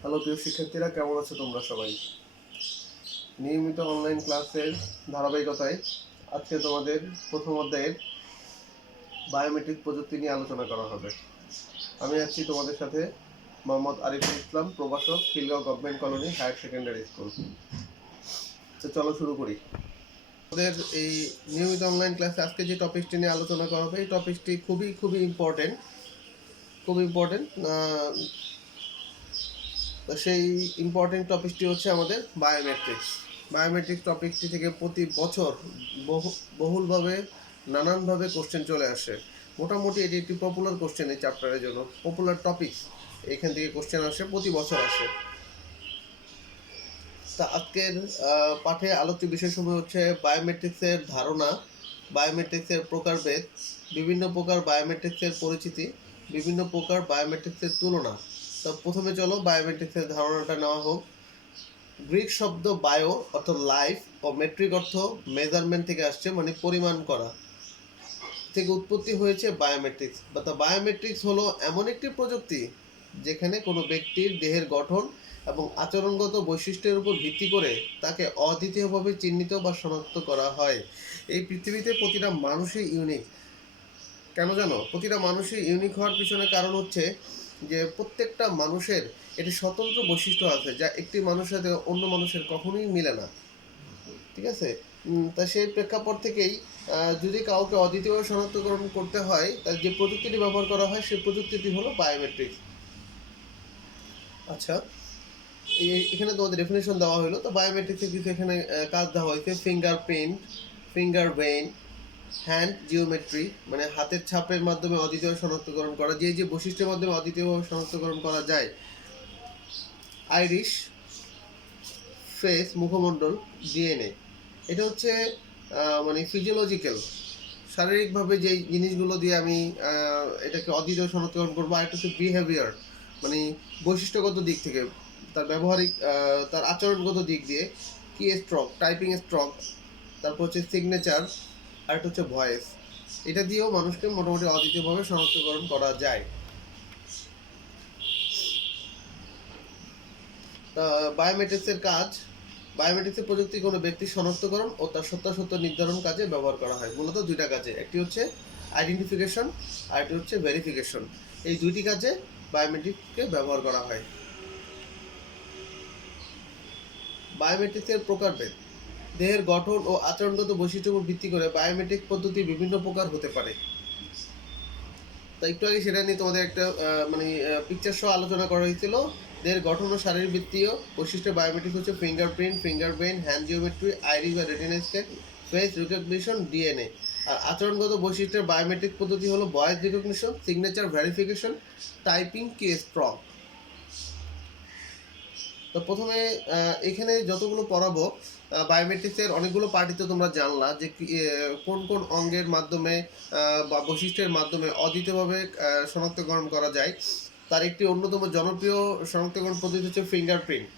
Hello প্রিয় শিক্ষার্থীরা, কেমন আছো তোমরা সবাই? নিয়মিত অনলাইন ক্লাসের ধারাবাহিকতায় আজকে তোমাদের প্রথম অধ্যায়ের বায়োমেট্রিক প্রযুক্তি নিয়ে আলোচনা করা হবে। আমি আছি তোমাদের সাথে মোহাম্মদ আরিফুল ইসলাম, প্রভাষক, Khilgaon government colony higher secondary school. তো চলো শুরু করি। আমাদের এই নিয়মিত অনলাইন ক্লাসে আজকে যে টপিকটি নিয়ে আলোচনা করা হবে, এই টপিকটি খুবই ইম্পর্টেন্ট। সেই ইম্পর্টেন্ট টপিকটি হচ্ছে আমাদের বায়োমেট্রিক্স। বায়োমেট্রিক টপিকটি থেকে প্রতি বছর বহুলভাবে নানানভাবে কোশ্চেন চলে আসে। মোটামুটি এটি একটি পপুলার কোশ্চেন, এই চ্যাপ্টারের জন্য পপুলার টপিক। এখান থেকে কোশ্চেন আসে, প্রতি বছর আসে। তা আজকের পাঠে আলোচ্য বিষয়সমূহ হচ্ছে বায়োমেট্রিক্সের ধারণা, বায়োমেট্রিক্সের প্রকারভেদ, বিভিন্ন প্রকার বায়োমেট্রিক্সের পরিচিতি, বিভিন্ন প্রকার বায়োমেট্রিক্সের তুলনা। তো প্রথমে চলো বায়োমেট্রিক্সের ধারণাটা নেওয়া হোক। গ্রিক শব্দ বায়ো অর্থ লাইফ ও মেট্রিক অর্থ মেজারমেন্ট থেকে আসছে, মানে পরিমাণ করা থেকে উৎপত্তি হয়েছে বায়োমেট্রিক্স। বায়োমেট্রিক্স হলো এমন একটি প্রযুক্তি যেখানে কোনো ব্যক্তির দেহের গঠন এবং আচরণগত বৈশিষ্ট্যের উপর ভিত্তি করে তাকে অদ্বিতীয়ভাবে চিহ্নিত বা শনাক্ত করা হয়। এই পৃথিবীতে প্রতিটা মানুষই ইউনিক। কেন জানো? প্রতিটা মানুষই ইউনিক হওয়ার পিছনে কারণ হচ্ছে যে প্রত্যেকটা মানুষের একটি স্বতন্ত্র বৈশিষ্ট্য আছে, যা একটি মানুষের সাথে অন্য মানুষের কখনোই মিলে না। ঠিক আছে? তা সেই প্রেক্ষাপট থেকেই যদি কাউকে অদ্বিতীয়ভাবে শনাক্তকরণ করতে হয়, তার যে প্রযুক্তিটি ব্যবহার করা হয় সেই প্রযুক্তিটি হলো বায়োমেট্রিক্স। আচ্ছা, এখানে তোমাদের ডেফিনেশন দেওয়া হলো। তো বায়োমেট্রিক্সের কিছু এখানে কাজ দেওয়া হয়েছে। Fingerprint, finger vein, hand geometry, মানে হাতের ছাপের মাধ্যমে অদ্বিতীয় শনাক্তকরণ করা, যে বৈশিষ্ট্যের মাধ্যমে অদ্বিতীয়ভাবে শনাক্তকরণ করা যায়। আইরিশ, ফেস, মুখমণ্ডল, ডিএনএ। এটা হচ্ছে মানে ফিজিওলজিক্যাল, শারীরিকভাবে যেই জিনিসগুলো দিয়ে আমি এটাকে অদ্বিতীয় শনাক্তকরণ করবো। আর একটা হচ্ছে বিহেভিয়ার, মানে বৈশিষ্ট্যগত দিক থেকে, তার ব্যবহারিক, তার আচরণগত দিক দিয়ে। কি স্ট্রোক, টাইপিং স্ট্রোক, তারপর হচ্ছে সিগনেচার, আর একটা হচ্ছে ভয়েস। এটা দিয়েও মানুষকে মোটামুটি অদ্বিতীয়ভাবে শনাক্তকরণ করা যায়। বায়োমেট্রিক্সের কাজ, বায়োমেট্রিক্সের প্রযুক্তি কোনো ব্যক্তির শনাক্তকরণ ও তার সত্যাসত্য নির্ধারণ কাজে ব্যবহার করা হয়। মূলত দুইটা কাজে, একটি হচ্ছে আইডেন্টিফিকেশন আর একটি হচ্ছে ভেরিফিকেশন। এই দুইটি কাজে বায়োমেট্রিককে ব্যবহার করা হয়। বায়োমেট্রিক্সের প্রকারভেদ। দেহের গঠন ও আচরণগত বৈশিষ্ট্যের উপর ভিত্তি করে বায়োমেট্রিক পদ্ধতি বিভিন্ন প্রকার হতে পারে। তো একটু আগে সেটা নিয়ে তোমাদের একটা মানে পিকচার সহ আলোচনা করা হয়েছিল। দেহের গঠন ও শারীরবৃত্তীয় বৈশিষ্ট্য বায়োমেট্রিক হচ্ছে fingerprint, finger vein, hand geometry, iris বা retina scan, face recognition, DNA. আর আচরণগত বৈশিষ্ট্যের বায়োমেট্রিক পদ্ধতি হলো voice recognition, signature verification, typing, key stroke. তো প্রথমে এখানে যতগুলো পড়াবো, বায়োমেট্রিক্সের অনেকগুলো পার্টি তো তোমরা জানলা যে কোন কোন অঙ্গের মাধ্যমে বা বৈশিষ্ট্যের মাধ্যমে অদ্বিতীয়ভাবে শনাক্তকরণ করা যায়। তার একটি অন্যতম জনপ্রিয় শনাক্তকরণ পদ্ধতি হচ্ছে ফিঙ্গারপ্রিন্ট।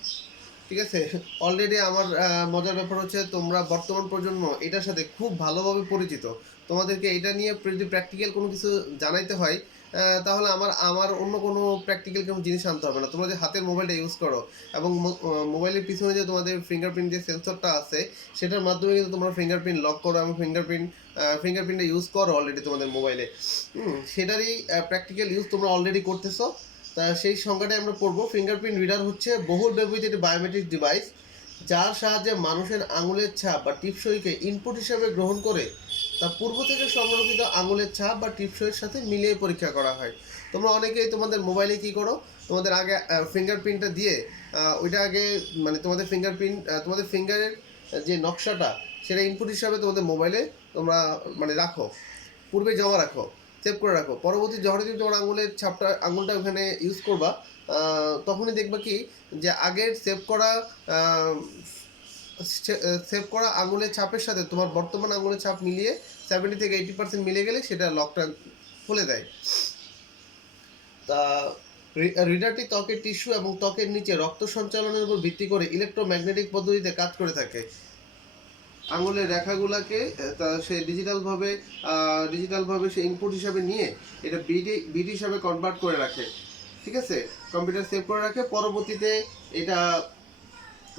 ঠিক আছে? অলরেডি আমার মজার ব্যাপার হচ্ছে তোমরা বর্তমান প্রজন্ম এটার সাথে খুব ভালোভাবে পরিচিত। তোমাদেরকে এটা নিয়ে যদি প্র্যাকটিক্যাল কোনো কিছু জানাইতে হয়, তাহলে আমার অন্য কোনো প্র্যাকটিক্যাল কোনো জিনিস আনতে হবে না। তোমরা যে হাতের মোবাইলটা ইউজ করো এবং মোবাইলের পিছনে যে তোমাদের ফিঙ্গারপ্রিন্ট যে সেন্সরটা আছে, সেটার মাধ্যমে কিন্তু তোমরা ফিঙ্গারপ্রিন্ট লক করো এবং ফিঙ্গারপ্রিন্টটা ইউজ করো অলরেডি তোমাদের মোবাইলে। সেটারই প্র্যাকটিক্যাল ইউজ তোমরা অলরেডি করতেছো। তা সেই সংজ্ঞাটাই আমরা পড়বো। ফিঙ্গারপ্রিন্ট রিডার হচ্ছে বহুল ব্যবহৃত একটি বায়োমেট্রিক ডিভাইস, যার সাহায্যে মানুষের আঙুলের ছাপ বা টিপসইকে ইনপুট হিসেবে গ্রহণ করে তা পূর্ব থেকে সংরক্ষিত আঙুলের ছাপ বা টিপসইয়ের সাথে মিলিয়ে পরীক্ষা করা হয়। তোমরা অনেকেই তোমাদের মোবাইলে কী করো, তোমাদের আগে ফিঙ্গারপ্রিন্টটা দিয়ে ওইটা আগে, মানে তোমাদের ফিঙ্গারের যে নকশাটা, সেটা ইনপুট হিসাবে তোমাদের মোবাইলে তোমরা মানে রাখো, পূর্বে জমা রাখো, সেভ করে রাখো। পরবর্তী যখনই তুমি তোমার আঙুলটা ওখানে ইউজ করবা, তখনই দেখবা কি যে আগের সেভ করা আঙুলের ছাপের সাথে তোমার বর্তমান আঙুলের ছাপ মিলিয়ে 70 থেকে 80% মিলে গেলে সেটা লকটা খুলে দেয়। তা রিডারটি ত্বকের টিস্যু এবং ত্বকের নিচে রক্ত সঞ্চালনের উপর ভিত্তি করে ইলেকট্রোম্যাগনেটিক পদ্ধতিতে কাজ করে থাকে। আঙুলের রেখাগুলোকে সে ডিজিটালভাবে সে ইনপুট হিসাবে নিয়ে এটা বিট হিসাবে কনভার্ট করে রাখে। ঠিক আছে, কম্পিউটার সেভ করে রাখে, পরবর্তীতে এটা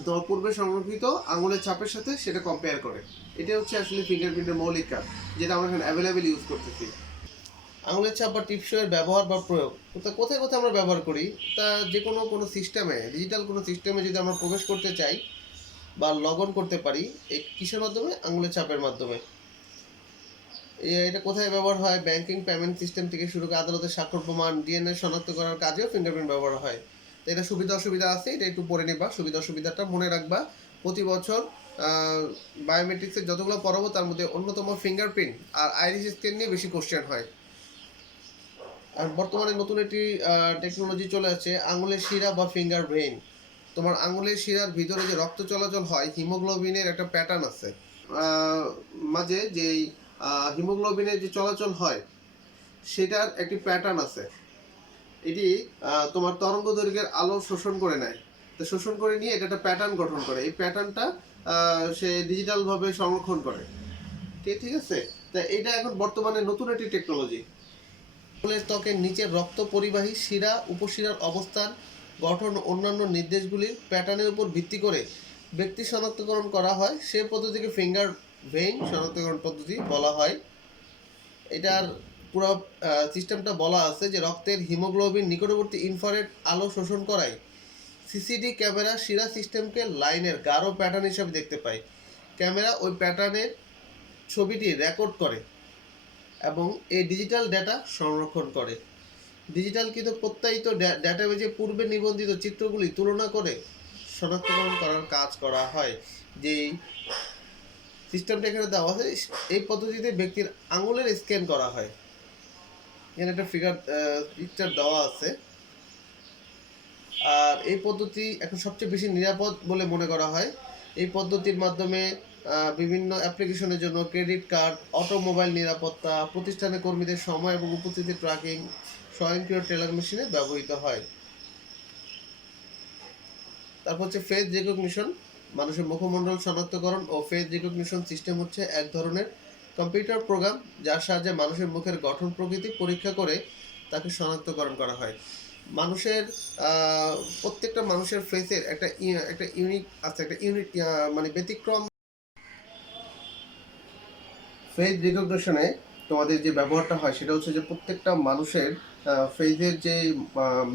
তোমার পূর্বে সংরক্ষিত আঙুলের ছাপের সাথে সেটা কম্পেয়ার করে। এটা হচ্ছে আসলে ফিঙ্গারপ্রিন্টের মৌলিক কাজ, যেটা আমরা এখানে অ্যাভেলেবেল ইউজ করতেছি। আঙুলের ছাপ বা টিপসইয়ের ব্যবহার বা প্রয়োগ কোথায় কোথায় আমরা ব্যবহার করি, তা যে কোনো সিস্টেমে, ডিজিটাল কোনো সিস্টেমে যদি আমরা প্রবেশ করতে চাই বা লগ অন করতে পারি, এই কিসের মাধ্যমে? আঙুলের ছাপের মাধ্যমে। এটা কোথায় ব্যবহার হয়? ব্যাংকিং, পেমেন্ট সিস্টেম থেকে শুরু করে আদালতের স্বাক্ষর প্রমাণ, ডিএনএ শনাক্ত করার কাজেও ফিঙ্গারপ্রিন্ট ব্যবহার হয়। তো এটা সুবিধা অসুবিধা আছে, এটা একটু পড়ে নিবা, সুবিধা অসুবিধাটা মনে রাখবা। প্রতি বছর বায়োমেট্রিক্সের যতগুলো পড়াবো তার মধ্যে অন্যতম ফিঙ্গারপ্রিন্ট আর আইরিশ স্ক্যান নিয়ে বেশি কোশ্চেন হয়। আর বর্তমানে নতুন একটি টেকনোলজি চলে আসছে, আঙুলের শিরা বা ফিঙ্গার ভেইন। তোমার আঙুলের শিরার ভিতরে যে রক্ত চলাচল হয়, হিমোগ্লোবিনের একটা প্যাটার্ন আছে। মাঝে যেই হিমোগ্লোবিনের যে চলাচল হয় সেটার একটি প্যাটার্ন আছে। এটি তোমার তরঙ্গ দৈর্ঘ্যের আলো শোষণ করে নেয়, তো শোষণ করে নিয়ে এটা একটা প্যাটার্ন গঠন করে। এই প্যাটার্নটা সে ডিজিটালভাবে সংরক্ষণ করে। ঠিক আছে, তা এটা এখন বর্তমানে নতুন একটি টেকনোলজি। আঙুলের ত্বকের নিচের রক্ত পরিবাহী শিরা, উপশিরার অবস্থান, গঠন, অন্যান্য নির্দেশগুলির প্যাটার্নের উপর ভিত্তি করে ব্যক্তি শনাক্তকরণ করা হয়। সে পদ্ধতিকে ফিঙ্গার ভেইন শনাক্তকরণ পদ্ধতি বলা হয়। এটার পুরো সিস্টেমটা বলা আছে যে রক্তের হিমোগ্লোবিন নিকটবর্তী ইনফ্রারেড আলো শোষণ করায় সিসিডি ক্যামেরা শিরা সিস্টেমকে লাইনের গাঢ় প্যাটার্ন হিসেবে দেখতে পায়। ক্যামেরা ওই প্যাটার্নের ছবিটি রেকর্ড করে এবং এই ডিজিটাল ডেটা সংরক্ষণ করে। ডিজিটালকৃত প্রত্যায়িত ডেটাবেজে পূর্বে নিবন্ধিত চিত্রগুলি তুলনা করে শনাক্তকরণ করার কাজ করা হয়। যেই সিস্টেমটা এখানে দেওয়া আছে, এই পদ্ধতিতে ব্যক্তির আঙুলের স্ক্যান করা হয়। এখানে একটা পিকচার দেওয়া আছে। আর এই পদ্ধতি এখন সবচেয়ে বেশি নিরাপদ বলে মনে করা হয়। এই পদ্ধতির মাধ্যমে বিভিন্ন অ্যাপ্লিকেশনের জন্য ক্রেডিট কার্ড, অটোমোবাইল নিরাপত্তা, প্রতিষ্ঠানের কর্মীদের সময় এবং উপস্থিতি ট্র্যাকিং, স্বয়ংক্রিয় টেলার মেশিনে ব্যবহৃত হয়। তারপর হচ্ছে ফেস রিকগনিশন। মানুষের মুখমণ্ডল শনাক্তকরণ ও ফেস রিকগনিশন সিস্টেম হচ্ছে এক ধরনের কম্পিউটার প্রোগ্রাম যার সাহায্যে মানুষের মুখের গঠন প্রকৃতি পরীক্ষা করে তাকে শনাক্তকরণ করা হয়। মানুষের প্রত্যেকটা মানুষের ফেসের একটা ইউনিক আছে, একটা ইউনিক মানে ব্যতিক্রম। ফেস রিকগনিশনে তোমাদের যে ব্যবহারটা হয় সেটা হচ্ছে যে প্রত্যেকটা মানুষের ফেসের যে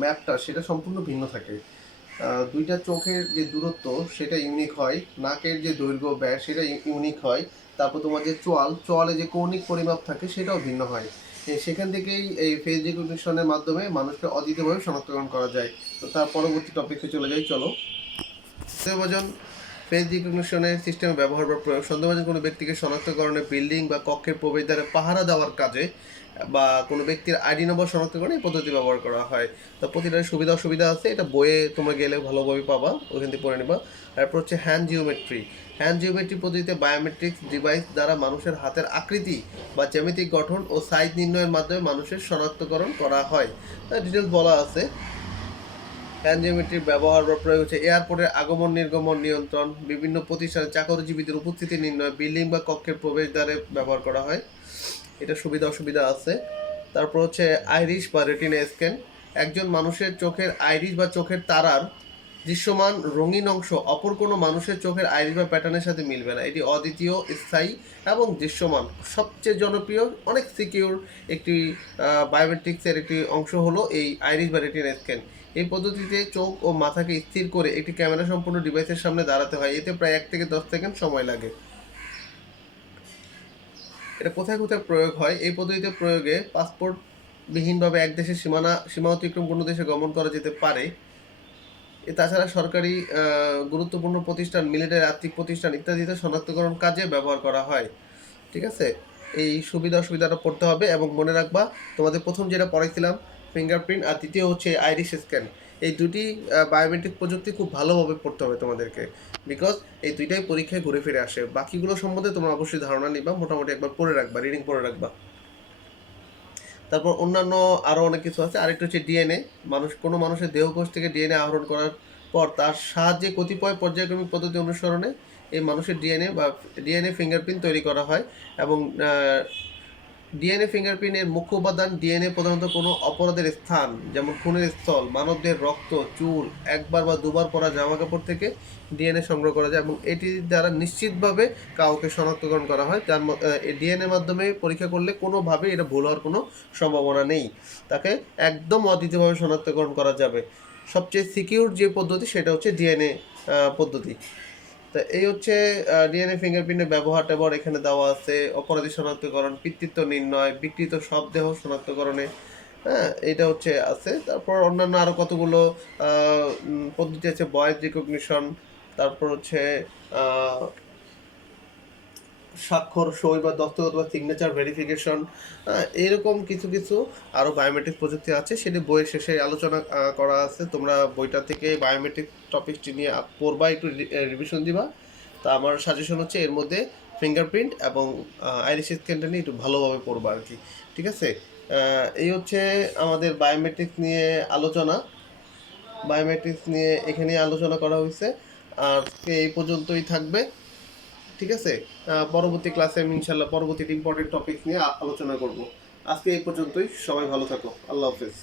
ম্যাপটা সেটা সম্পূর্ণ ভিন্ন থাকে। দুইটা চোখের যে দূরত্ব সেটা ইউনিক হয়, নাকের যে দৈর্ঘ্য ব্যাস সেটা ইউনিক হয়। তারপর তোমার যে চোয়ালে যে কৌণিক পরিমাপ থাকে সেটাও ভিন্ন হয়। সেখান থেকেই এই ফেস রিকগনিশনের মাধ্যমে মানুষকে অদ্বিতীয়ভাবে শনাক্তকরণ করা যায়। তো তার পরবর্তী টপিকে চলে যাই, চলো। সন্দেহভাজন ফেস রিকগনিশনের সিস্টেমে ব্যবহার বা প্রয়োগ। সন্দেহভাজন কোনো ব্যক্তিকে শনাক্তকরণে, বিল্ডিং বা কক্ষের প্রবেশদ্বারে পাহারা দেওয়ার কাজে বা কোনো ব্যক্তির আইডি নম্বর শনাক্তকরণে এই পদ্ধতি ব্যবহার করা হয়। তো প্রতিটার সুবিধা অসুবিধা আছে, এটা বইয়ে তোমরা গেলে ভালোভাবে পাবা, ওইখান থেকে পড়ে নেবা। তারপর হচ্ছে হ্যান্ড জিওমেট্রি। হ্যান্ড জিওমেট্রি পদ্ধতিতে বায়োমেট্রিক্স ডিভাইস দ্বারা মানুষের হাতের আকৃতি বা জ্যামিতিক গঠন ও সাইজ নির্ণয়ের মাধ্যমে মানুষের শনাক্তকরণ করা হয়। ডিটেলস বলা আছে। হ্যান্ড জিওমেট্রির ব্যবহার বা প্রয়োগ হচ্ছে এয়ারপোর্টের আগমন নির্গমন নিয়ন্ত্রণ, বিভিন্ন প্রতিষ্ঠানে চাকরিজীবীদের উপস্থিতি নির্ণয়, বিল্ডিং বা কক্ষের প্রবেশদ্বারে ব্যবহার করা হয়। এটা সুবিধা অসুবিধা আছে। তারপর হচ্ছে আইরিশ বা রেটিনা স্ক্যান। একজন মানুষের চোখের আইরিশ বা চোখের তারার দৃশ্যমান রঙিন অংশ অপর কোনো মানুষের চোখের আইরিশ বা প্যাটার্নের সাথে মিলবে না। এটি অদ্বিতীয়, স্থায়ী এবং দৃশ্যমান। সবচেয়ে জনপ্রিয়, অনেক সিকিউর একটি বায়োমেট্রিক্সের একটি অংশ হলো এই আইরিশ বা রেটিনা স্ক্যান। এই পদ্ধতিতে চোখ ও মাথাকে স্থির করে একটি ক্যামেরা সম্পূর্ণ ডিভাইসের সামনে দাঁড়াতে হয়। এতে প্রায় 1 থেকে 10 সেকেন্ড সময় লাগে। এটা কোথায় কোথায় প্রয়োগ হয়? এই পদ্ধতিতে প্রয়োগে পাসপোর্টবিহীনভাবে এক দেশের সীমা অতিক্রম কোনো দেশে গমন করা যেতে পারে। তাছাড়া সরকারি গুরুত্বপূর্ণ প্রতিষ্ঠান, মিলিটারি আর্থিক প্রতিষ্ঠান ইত্যাদিতে শনাক্তকরণ কাজে ব্যবহার করা হয়। ঠিক আছে, এই সুবিধা অসুবিধাটা পড়তে হবে এবং মনে রাখবা তোমাদের প্রথম যেটা পড়াইছিলাম ফিঙ্গারপ্রিন্ট, আর দ্বিতীয় হচ্ছে আইরিশ স্ক্যান। এই দুটি বায়োমেট্রিক প্রযুক্তি খুব ভালোভাবে পড়তে হবে তোমাদেরকে, বিকজ এই দুইটাই পরীক্ষায় ঘুরে ফিরে আসে। বাকিগুলো সম্বন্ধে তোমরা অবশ্যই ধারণা নিবা, মোটামুটি একবার পড়ে রাখবা, রিডিং পড়ে রাখবা। তারপর অন্যান্য আরও অনেক কিছু আছে। আরেকটা হচ্ছে ডিএনএ। কোনো মানুষের দেহকোষ থেকে ডিএনএ আহরণ করার পর তার সাহায্যে কতিপয় পর্যায়ক্রমিক পদ্ধতি অনুসরণে এই মানুষের ডিএনএ ফিঙ্গারপ্রিন্ট তৈরি করা হয় এবং ডিএনএ ফিঙ্গারপ্রিন্টের মুখ্য উপাদান ডিএনএ প্রধানত কোনো অপরাধের স্থান যেমন খুনের স্থল, মানবদের রক্ত, চুল, একবার বা দুবার পরা জামাকাপড় থেকে ডিএনএ সংগ্রহ করা যায় এবং এটি দ্বারা নিশ্চিতভাবে কাউকে শনাক্তকরণ করা হয়, যার ডিএনএ মাধ্যমে পরীক্ষা করলে কোনোভাবে এটা ভুল হওয়ার কোনো সম্ভাবনা নেই, তাকে একদম অদ্বিতীয়ভাবে শনাক্তকরণ করা যাবে। সবচেয়ে সিকিউর যে পদ্ধতি সেটা হচ্ছে ডিএনএ পদ্ধতি। তা এই হচ্ছে ডিএনএ ফিঙ্গারপ্রিন্টের ব্যবহার ট্যাবহার এখানে দেওয়া আছে। অপরাধী শনাক্তকরণ, পিতৃত্ব নির্ণয়, বিকৃত শবদেহ শনাক্তকরণে, হ্যাঁ, এটা হচ্ছে আছে। তারপর অন্যান্য আরও কতগুলো পদ্ধতি আছে, ভয়েস রিকগনিশন, তারপর হচ্ছে স্বাক্ষর, সই বা দস্তখত বা সিগনেচার ভেরিফিকেশন, এরকম কিছু কিছু আরও বায়োমেট্রিক প্রযুক্তি আছে, সেটি বইয়ের শেষে আলোচনা করা আছে। তোমরা বইটা থেকে বায়োমেট্রিক টপিকটি নিয়ে পড়বা, একটু রিভিশন দিবা। তা আমার সাজেশন হচ্ছে এর মধ্যে ফিঙ্গারপ্রিন্ট এবং আইরিশ স্ক্যানটা নিয়ে একটু ভালোভাবে পড়বা আর কি, ঠিক আছে? এই হচ্ছে আমাদের বায়োমেট্রিক্স নিয়ে আলোচনা। বায়োমেট্রিক্স নিয়ে এখানে আলোচনা করা হয়েছে, আর এই পর্যন্তই থাকবে, ঠিক আছে? পরবর্তী ক্লাসে আমি ইনশাল্লাহ পরবর্তী ইম্পর্টেন্ট টপিক নিয়ে আলোচনা করব। আজকে এই পর্যন্তই, সবাই ভালো থাকো, আল্লাহ হাফেজ।